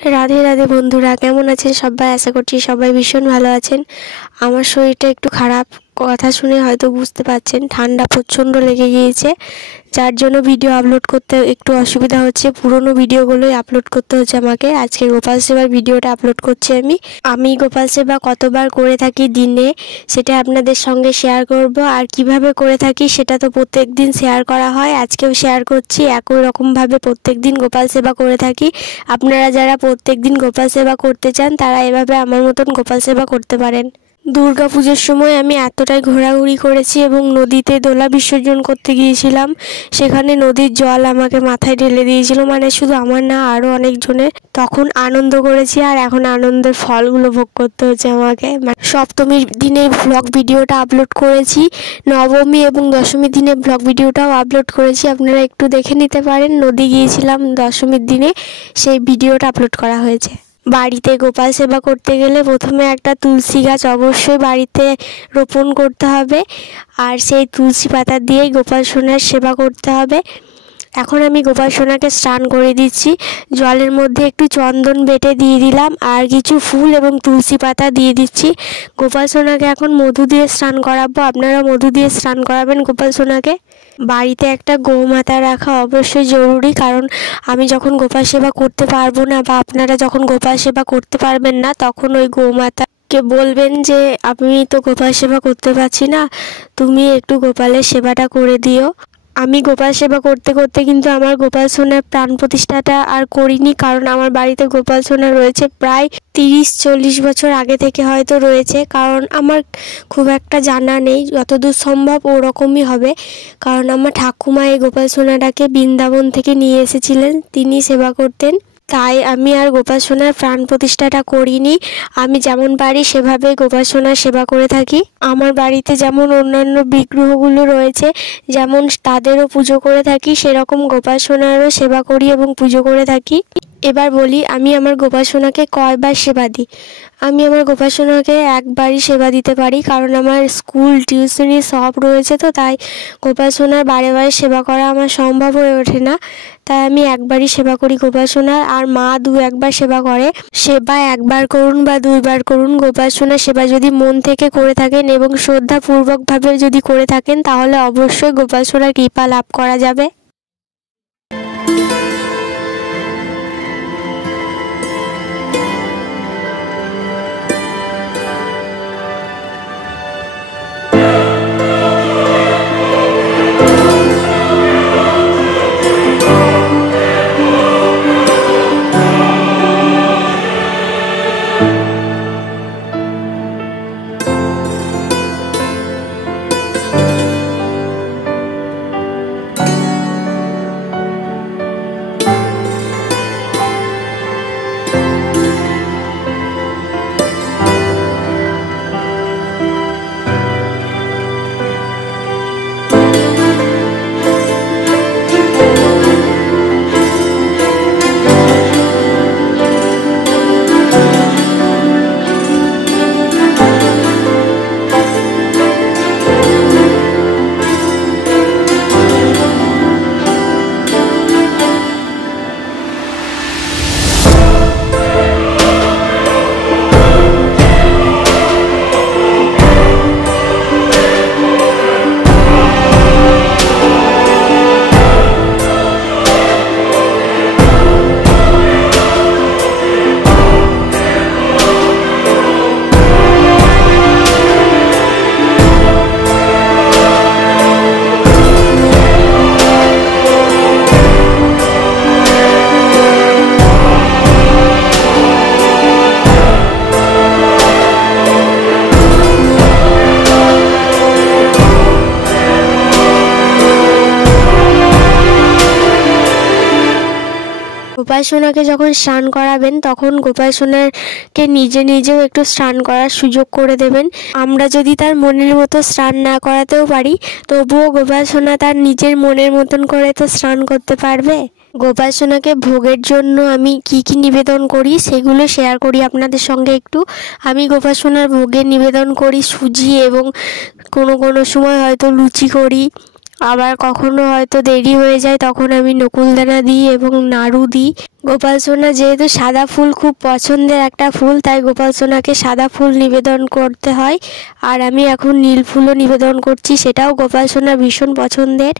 রাধে রাধে বন্ধুরা, কেমন আছেন সবাই? আশা করছি সবাই ভীষণ ভালো আছেন। আমার শরীরটা একটু খারাপ, কথা শুনে হয়তো বুঝতে পারছেন। ঠান্ডা প্রচণ্ড লেগে গিয়েছে, যার জন্য ভিডিও আপলোড করতে একটু অসুবিধা হচ্ছে। পুরনো ভিডিওগুলোই আপলোড করতে হচ্ছে আমাকে। আজকে গোপাল সেবার ভিডিওটা আপলোড করছি আমি গোপাল সেবা কতবার করে থাকি দিনে, সেটা আপনাদের সঙ্গে শেয়ার করব। আর কিভাবে করে থাকি সেটা তো প্রত্যেক দিন শেয়ার করা হয়, আজকেও শেয়ার করছি। একই রকমভাবে প্রত্যেক দিন গোপাল সেবা করে থাকি। আপনারা যারা প্রত্যেক দিন গোপাল সেবা করতে চান তারা এভাবে আমার মতন গোপাল সেবা করতে পারেন। দুর্গা পুজোর সময় আমি এতটাই ঘোরাঘুরি করেছি এবং নদীতে দোলা বিসর্জন করতে গিয়েছিলাম। সেখানে নদীর জল আমাকে মাথায় ঢেলে দিয়েছিল, মানে শুধু আমার না, আরও অনেকজনের। তখন আনন্দ করেছি আর এখন আনন্দের ফলগুলো ভোগ করতে হচ্ছে আমাকে। সপ্তমীর দিনে ব্লগ ভিডিওটা আপলোড করেছি, নবমী এবং দশমীর দিনে ব্লগ ভিডিওটাও আপলোড করেছি, আপনারা একটু দেখে নিতে পারেন। নদী গিয়েছিলাম দশমীর দিনে, সেই ভিডিওটা আপলোড করা হয়েছে। বাড়িতে গোপাল সেবা করতে গেলে প্রথমে একটা তুলসী গাছ অবশ্যই বাড়িতে রোপণ করতে হবে, আর সেই তুলসী পাতা দিয়েই গোপাল সোনার সেবা করতে হবে। এখন আমি গোপাল সোনাকে স্নান করে দিচ্ছি। জলের মধ্যে একটু চন্দন বেটে দিয়ে দিলাম আর কিছু ফুল এবং তুলসী পাতা দিয়ে দিচ্ছি। গোপাল সোনাকে এখন মধু দিয়ে স্নান করাবো, আপনারা মধু দিয়ে স্নান করাবেন গোপাল সোনাকে। বাড়িতে একটা গোমাতা রাখা অবশ্যই জরুরি, কারণ আমি যখন গোপাল সেবা করতে পারবো না বা আপনারা যখন গোপাল সেবা করতে পারবেন না, তখন ওই গোমাতাকে বলবেন যে আমি তো গোপাল সেবা করতে পারছি না, তুমি একটু গোপালের সেবাটা করে দিও। আমি গোপাল সেবা করতে করতে কিন্তু আমার গোপাল সোনার প্রাণ প্রতিষ্ঠাটা আর করিনি, কারণ আমার বাড়িতে গোপাল সোনা রয়েছে প্রায় 30-40 বছর আগে থেকে হয়তো রয়েছে, কারণ আমার খুব একটা জানা নেই, যতদূর সম্ভব ওরকমই হবে। কারণ আমার ঠাকুমা এই গোপাল সোনাটাকে বৃন্দাবন থেকে নিয়ে এসেছিলেন, তিনি সেবা করতেন। তাই আমি আর গোপাল সোনার প্রাণ প্রতিষ্ঠাটা করিনি। আমি যেমন পারি সেভাবে গোপাল সোনার সেবা করে থাকি। আমার বাড়িতে যেমন অন্যান্য বিগ্রহগুলো রয়েছে, যেমন তাদেরও পুজো করে থাকি, সেরকম গোপাল সোনারও সেবা করি এবং পুজো করে থাকি। এবার বলি, আমি আমার গোপাল সোনাকে কয়বার সেবা দিই। আমি আমার গোপাল সোনাকে একবারই সেবা দিতে পারি, কারণ আমার স্কুল টিউশনি সব রয়েছে, তো তাই গোপাল সোনার বারে বারে সেবা করা আমার সম্ভব হয়ে ওঠে না। তাই আমি একবারই সেবা করি গোপাল সোনার, আর মা 2-1 সেবা করে। সেবা 1বার করুন বা 2বার করুন, গোপাল সোনার সেবা যদি মন থেকে করে থাকেন এবং শ্রদ্ধাপূর্বকভাবে যদি করে থাকেন, তাহলে অবশ্যই গোপাল সোনার কৃপা লাভ করা যাবে। গোপাল সোনাকে যখন স্নান করাবেন, তখন গোপাল সোনাকে নিজেও একটু স্নান করার সুযোগ করে দেবেন। আমরা যদি তার মনের মতো স্নান না করাতেও পারি, তবুও গোপাল সোনা তার নিজের মনের মতন করে তো স্নান করতে পারবে। গোপাল সোনাকে ভোগের জন্য আমি কি নিবেদন করি সেগুলো শেয়ার করি আপনাদের সঙ্গে একটু। আমি গোপাল সোনার ভোগের নিবেদন করি সুজি এবং কোনো সময় হয়তো লুচি করি, আবার কখনো হয়তো দেরি হয়ে যায় তখন আমি নকুলদানা দিই এবং নাড়ু দিই। গোপাল সোনা যেহেতু সাদা ফুল খুব পছন্দের একটা ফুল, তাই গোপাল সোনাকে সাদা ফুল নিবেদন করতে হয়। আর আমি এখন নীল ফুলও নিবেদন করছি, সেটাও গোপাল সোনা ভীষণ পছন্দের।